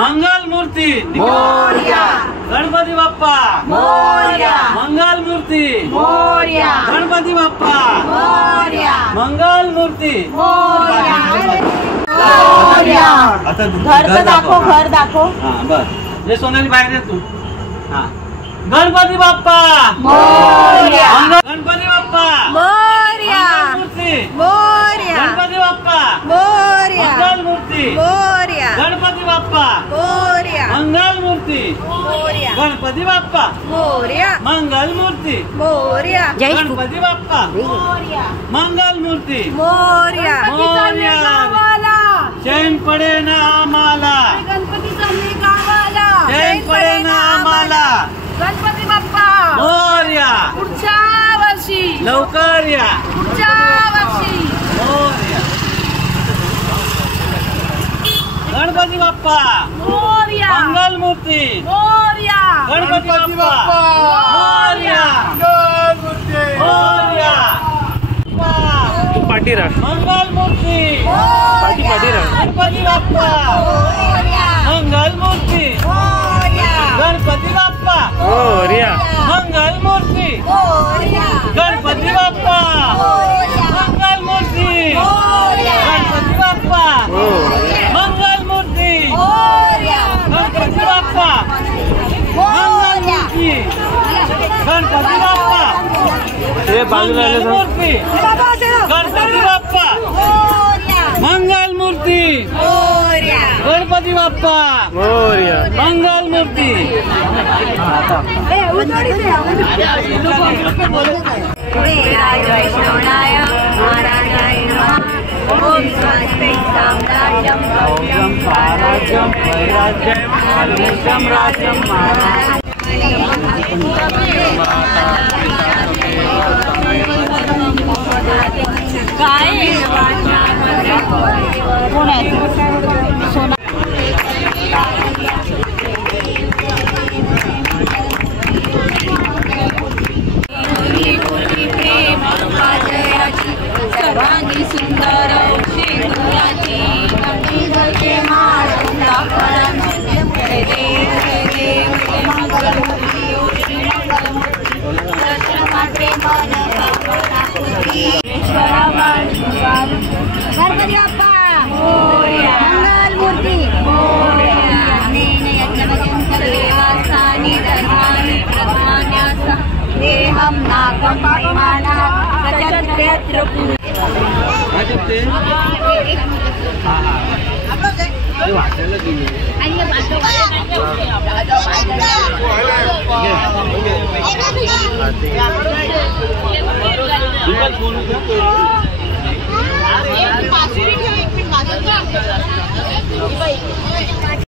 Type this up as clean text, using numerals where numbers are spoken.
मंगल मूर्ती मोरया, गणपती बाप्पा मोरया, मंगल मूर्ती मोरया, गणपती बाप्पा मोरया, मंगल मूर्ती मोरया, आता घर दाखव, घर दाखव. हा बर जे सोनाली बाहेर आहे तू. हा गणपती बाप्पा मोरया, गणपती बाप्पा मोरया, मंगल मूर्ती मोरया, गणपती बाप्पा मोरया, मंगल मूर्ती मोरया, गणपती बाप्पा मोरया, मंगल मूर्ती मोरया, गणपती बाप्पा मोरया, मंगल मूर्ती मोरया, गणपती बाप्पा मोरया, मंगल मूर्ती मोरया, मोरया. चैन पडे ना आम्हाला गणपतीचा गावाला चैन पडे ना आम्हाला गणपती बाप्पा मोरया पुढच्या वर्षी लवकर या पुढच्या वर्षी मोरया गणपती बाप्पा मोरया, मंगल मूर्ती मोरया, गणपती बाप्पा मोरया मोरया पाटीरा मंगल मूर्ती पाटीरा गणपती बाप्पा मंगल मूर्ती गणपती बाप्पा मोरया मंगल मूर्ती गणपती बाप्पा मंगल मूर्ती गणपती बाप्पा मंगल मूर्ती गणपती बाप्पा मंगल मूर्ती गणपती बाप्पा हे बाजूला आले सर मूर्ती गणपती बाप्पा मंगल मूर्ती गणपती बाप्पा मोरया मंगल मूर्ती वैष्णवनाय महाराजाय नमः. ओम स्वस्ति साम्राज्यं राज्यं साराज्यं वैराज्यं सर्वेशं राज्यं काय कोण आहे सोना सर्वांनी सुंदर शेंदुराची गणपतीचे माळ गणपती बाप्पा मंगल मूर्ती देवास्थानी धर्मानी प्रथमान्यास देहं नागं परिमाणा वाचायला